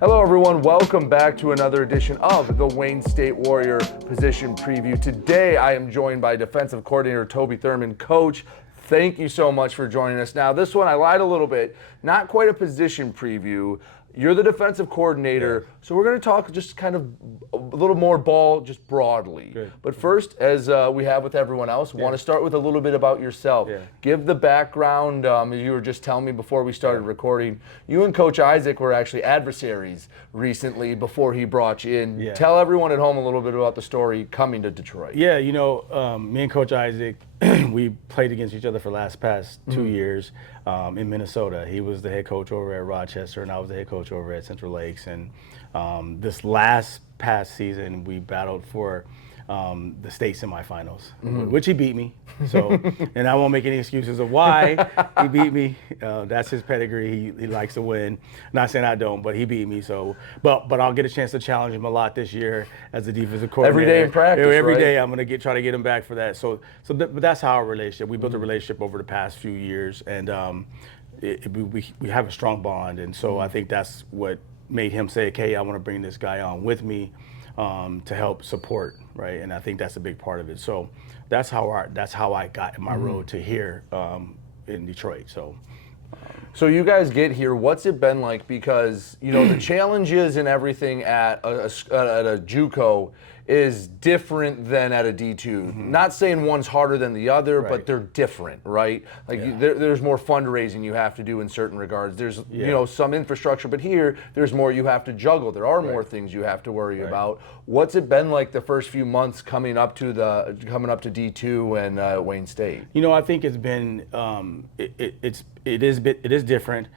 Hello everyone, welcome back to another edition of the Wayne State Warrior Position Preview. Today I am joined by defensive coordinator Toby Thurman. Coach, thank you so much for joining us. Now this one, I lied a little bit, not quite a position preview. You're the defensive coordinator, so we're going to talk just kind of a little more ball, just broadly. Good. But first, as we have with everyone else, want to start with a little bit about yourself. Yeah. Give the background. As you were just telling me before we started recording, you and Coach Isaac were actually adversaries recently before he brought you in. Yeah. Tell everyone at home a little bit about the story coming to Detroit. Yeah, me and Coach Isaac, we played against each other for the past 2 years in Minnesota. He was the head coach over at Rochester, and I was the head coach over at Central Lakes. And this past season, we battled for the state semifinals, which he beat me. So, and I won't make any excuses of why he beat me. That's his pedigree. He likes to win. Not saying I don't, but he beat me. So, but I'll get a chance to challenge him a lot this year as a defensive coordinator. Every day in practice, Every right? day I'm going to try to get him back for that. But that's how our relationship. We built a relationship over the past few years, and we have a strong bond. And so I think that's what made him say, "Okay, I want to bring this guy on with me." To help support, right? And I think that's a big part of it. So that's how I got in my road to here in Detroit. So you guys get here. What's it been like? Because the challenges and everything at a JUCO is different than at a D2. Not saying one's harder than the other, but they're different, right? Like there's more fundraising you have to do in certain regards. There's some infrastructure, but here there's more you have to juggle. There are more things you have to worry about. What's it been like the first few months coming up to D2 and Wayne State? I think it's been it is different.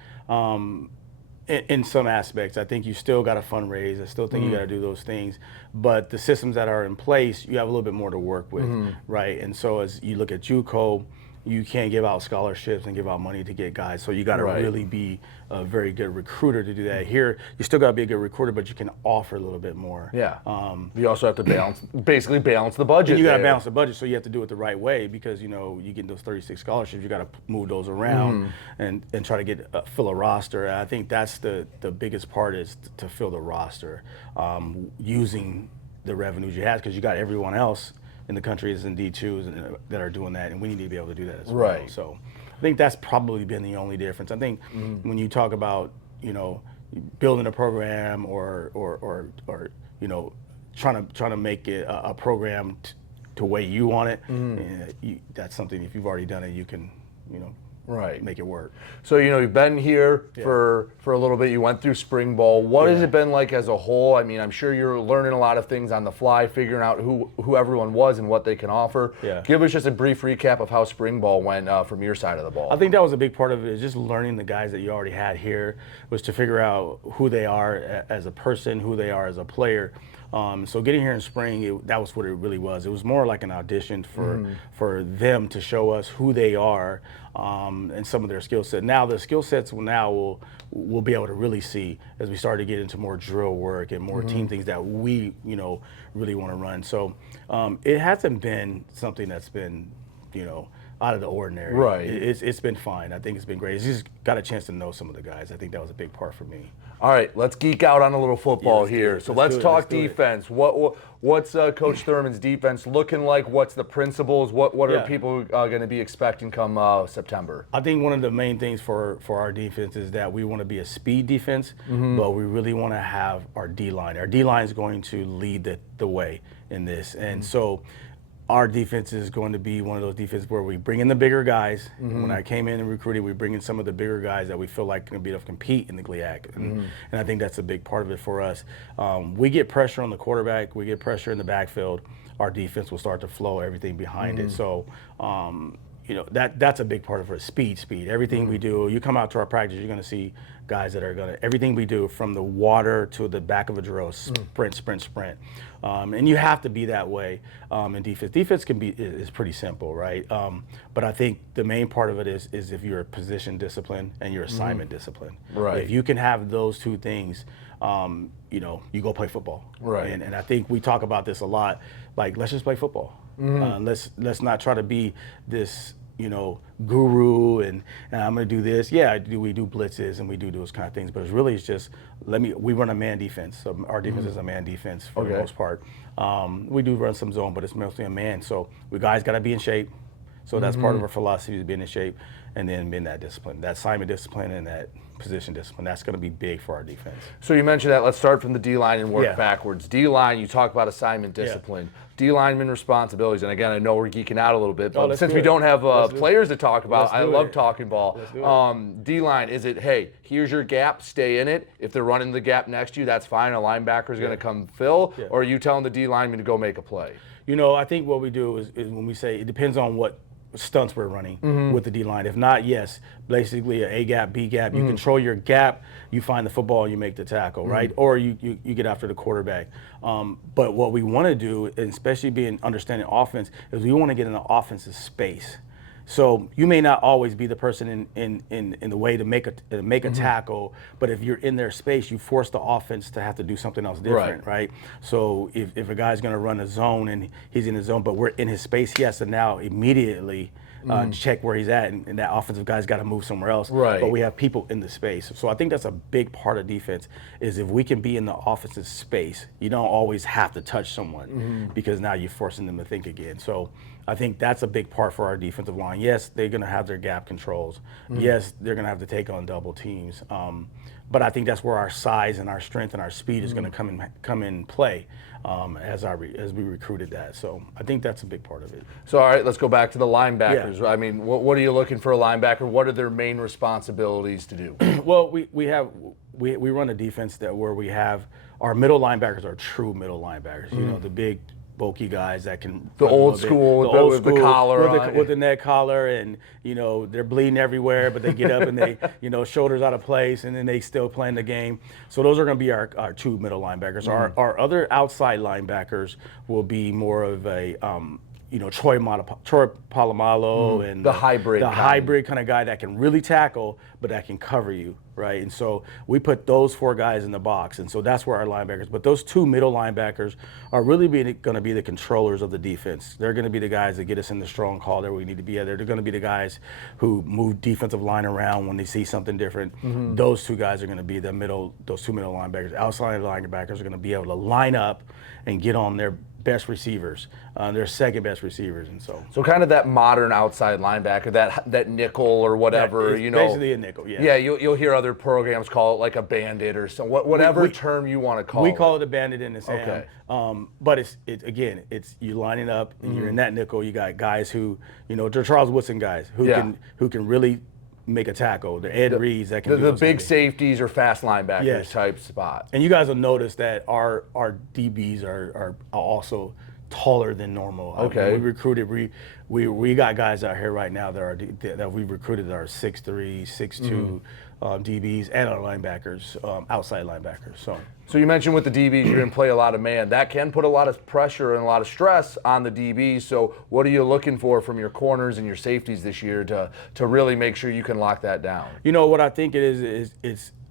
In some aspects, I think you still got to fundraise. I still think you got to do those things, but the systems that are in place, you have a little bit more to work with, right? And so as you look at JUCO, you can't give out scholarships and give out money to get guys. So you got to really be a very good recruiter to do that. Here, you still got to be a good recruiter, but you can offer a little bit more. Yeah. You also have to balance the budget. You got to balance the budget, so you have to do it the right way because you get those 36 scholarships. You got to move those around and try to fill a roster. And I think that's the biggest part is to fill the roster using the revenues you have because you got everyone else in the country is in D2s that are doing that, and we need to be able to do that as well. Right. So I think that's probably been the only difference. I think when you talk about building a program or trying to make it a program to way you want it, that's something if you've already done it, you can make it work. So you've been here for a little bit. You went through spring ball. What has it been like as a whole? I mean, I'm sure you're learning a lot of things on the fly, figuring out who everyone was and what they can offer. Yeah. Give us just a brief recap of how spring ball went from your side of the ball. I think that was a big part of it, is just learning the guys that you already had here, was to figure out who they are as a person, who they are as a player. So getting here in spring, that was what it really was. It was more like an audition for them to show us who they are and some of their skill set. Now the skill sets we'll be able to really see as we start to get into more drill work and more team things that we really want to run. So it hasn't been something that's been out of the ordinary. Right. It's been fine. I think it's been great. It's just got a chance to know some of the guys. I think that was a big part for me. All right, let's geek out on a little football here. So let's talk defense. What's Coach Thurman's defense looking like? What's the principles? What are people going to be expecting come September? I think one of the main things for our defense is that we want to be a speed defense, but we really want to have our D-line. Our D-line is going to lead the way in this. And so our defense is going to be one of those defenses where we bring in the bigger guys. When I came in and recruited, we bring in some of the bigger guys that we feel like can be able to compete in the GLIAC. And I think that's a big part of it for us. We get pressure on the quarterback. We get pressure in the backfield. Our defense will start to flow everything behind it. So, that's a big part of it. Speed. Everything we do, you come out to our practice, you're going to see guys that are going to, everything we do from the water to the back of a drill, sprint. And you have to be that way in defense. Defense is pretty simple, right? But I think the main part of it is if you're position discipline and your assignment discipline. Right. If you can have those two things, you go play football. Right. And I think we talk about this a lot. Like, let's just play football. Let's not try to be this guru and I'm going to do this. Yeah, we do blitzes and we do those kind of things, but it's just we run a man defense. So our defense is a man defense for the most part. We do run some zone, but it's mostly a man. So we guys got to be in shape. So that's part of our philosophy, is being in shape, and then being that discipline, that assignment discipline and that position discipline. That's going to be big for our defense. So you mentioned that. Let's start from the D-line and work backwards. D-line, you talk about assignment discipline. D-lineman responsibilities, and again, I know we're geeking out a little bit, but since we don't have players to talk about, I love talking ball. D-line, is it, hey, here's your gap, stay in it. If they're running the gap next to you, that's fine. A linebacker is going to come fill, or are you telling the D-lineman to go make a play? I think what we do is when we say, it depends on what stunts we're running with the D-line. If not, yes, basically a gap, B gap. You control your gap, you find the football, you make the tackle, right? Or you get after the quarterback. But what we want to do, and especially understanding offense, is we want to get in the offensive space. So you may not always be the person in the way to make a tackle, but if you're in their space, you force the offense to have to do something else different, right? So if a guy's going to run a zone and he's in the zone, but we're in his space, he has to now immediately check where he's at, and that offensive guy's got to move somewhere else. Right. But we have people in the space. So I think that's a big part of defense, is if we can be in the offensive space, you don't always have to touch someone because now you're forcing them to think again. So I think that's a big part for our defensive line. Yes, they're going to have their gap controls. Yes, they're going to have to take on double teams. But I think that's where our size and our strength and our speed is going to come in play as we recruited that. So I think that's a big part of it. So all right, let's go back to the linebackers. Yeah. I mean, what are you looking for a linebacker? What are their main responsibilities to do? Well, we run a defense where we have our middle linebackers are true middle linebackers. The big, bulky guys that can the old school with the collar with the neck collar, and they're bleeding everywhere, but they get up and they shoulders out of place, and then they still playing the game. So those are going to be our two middle linebackers. Our other outside linebackers will be more of a Troy Polamalu and the hybrid kind of guy that can really tackle, but that can cover you, right? And so we put those four guys in the box, and so that's where our linebackers. But those two middle linebackers are really going to be the controllers of the defense. They're going to be the guys that get us in the strong call that we need to be at. They're going to be the guys who move defensive line around when they see something different. Those two guys are going to be those two middle linebackers. Outside linebackers are going to be able to line up and get on their best receivers, their second best receivers, and so kind of that modern outside linebacker, that nickel or whatever, basically a nickel. Yeah, you'll hear other programs call it like a bandit or some whatever term you want to call it. We call it a bandit in the sand. Okay. But it's you lining up and you're in that nickel. You got guys who they're Charles Woodson guys who can really make a tackle. The Ed Reeds that can do the big safeties or fast linebackers type spot. And you guys will notice that our DBs are also taller than normal. Okay. I mean, we recruited we got guys out here right now that we recruited that are 6'3", 6'2", DBs and our linebackers, outside linebackers. So you mentioned with the DBs, you're going to play a lot of man. That can put a lot of pressure and a lot of stress on the DBs. So what are you looking for from your corners and your safeties this year to really make sure you can lock that down? What I think it is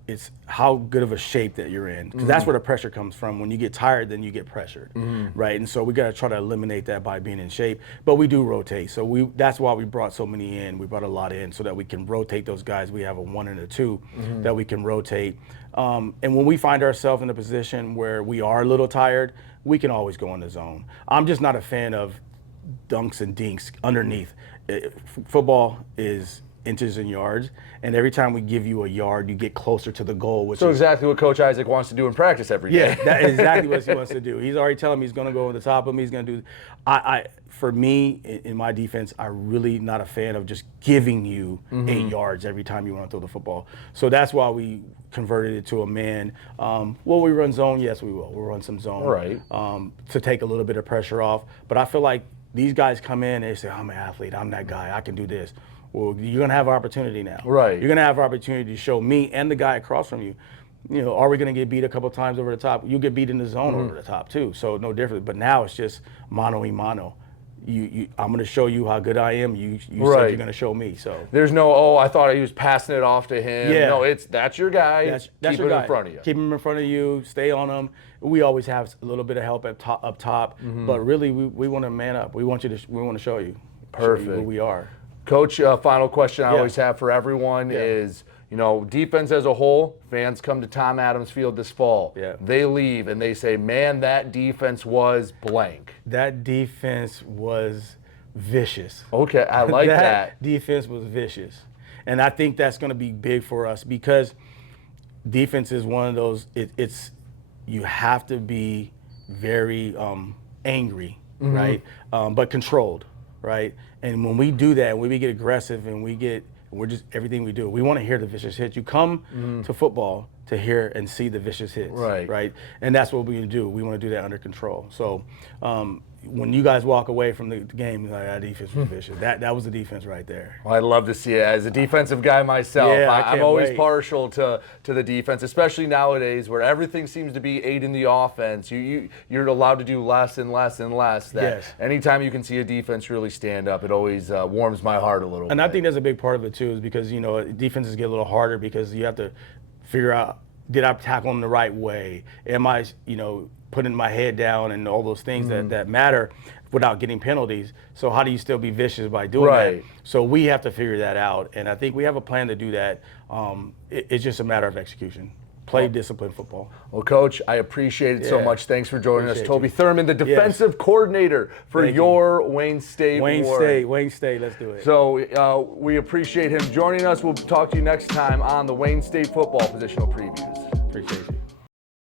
it's how good of a shape that you're in, because that's where the pressure comes from. When you get tired, then you get pressured, right? And so we got to try to eliminate that by being in shape. But we do rotate, so that's why we brought so many in. We brought a lot in so that we can rotate those guys. We have a 1 and a 2 that we can rotate. And when we find ourselves in a position where we are a little tired, we can always go in the zone. I'm just not a fan of dunks and dinks underneath. Football is inches and yards, and every time we give you a yard, you get closer to the goal. So exactly what Coach Isaac wants to do in practice every day. Yeah, that is exactly what he wants to do. He's already telling me he's going to go over the top of me. He's going to do. For me, in my defense, I'm really not a fan of just giving you 8 yards every time you want to throw the football. So that's why we converted it to a man. Will we run zone? Yes, we will. We'll run some zone, right? To take a little bit of pressure off. But I feel like these guys come in and they say, I'm an athlete. I'm that guy. I can do this. Well, you're going to have opportunity now. Right. You're going to have opportunity to show me and the guy across from you. Are we going to get beat a couple of times over the top? You get beat in the zone over the top too, so no different. But now it's just mano y mano. I'm going to show you how good I am. You said you're going to show me. So there's no, I thought he was passing it off to him. Yeah. No, that's your guy. That's Keep your it guy. in front of you. Keep him in front of you. Stay on him. We always have a little bit of help up top, but really we want to man up. We want to show you. Perfect. Show you who we are. Coach, final question I always have for everyone is, you know, defense as a whole, fans come to Tom Adams Field this fall. Yeah. They leave and they say, man, that defense was blank. That defense was vicious. Okay, I like that. That defense was vicious. And I think that's going to be big for us because defense is one of those, you have to be very angry, right? But controlled, right? And when we do that, when we get aggressive and we're just everything we do, we want to hear the vicious hits. You come to football to hear and see the vicious hits, right? And that's what we do. We want to do that under control. So when you guys walk away from the game, like, that defense was vicious. That was the defense right there. Well, I'd love to see it. As a defensive guy myself, I'm always partial to the defense, especially nowadays where everything seems to be aiding the offense. You're allowed to do less and less and less. Anytime you can see a defense really stand up, it always warms my heart a little bit. And I think that's a big part of it too, is because, you know, defenses get a little harder because you have to figure out, did I tackle them the right way? Am I, you know, putting my head down and all those things that matter without getting penalties. So how do you still be vicious by doing that? So we have to figure that out. And I think we have a plan to do that. It's just a matter of execution. Play disciplined football. Well, Coach, I appreciate it so much. Thanks for joining us. Toby Thurman, the defensive coordinator for your Wayne State Warriors. Wayne State, let's do it. So we appreciate him joining us. We'll talk to you next time on the Wayne State football positional previews. Appreciate you.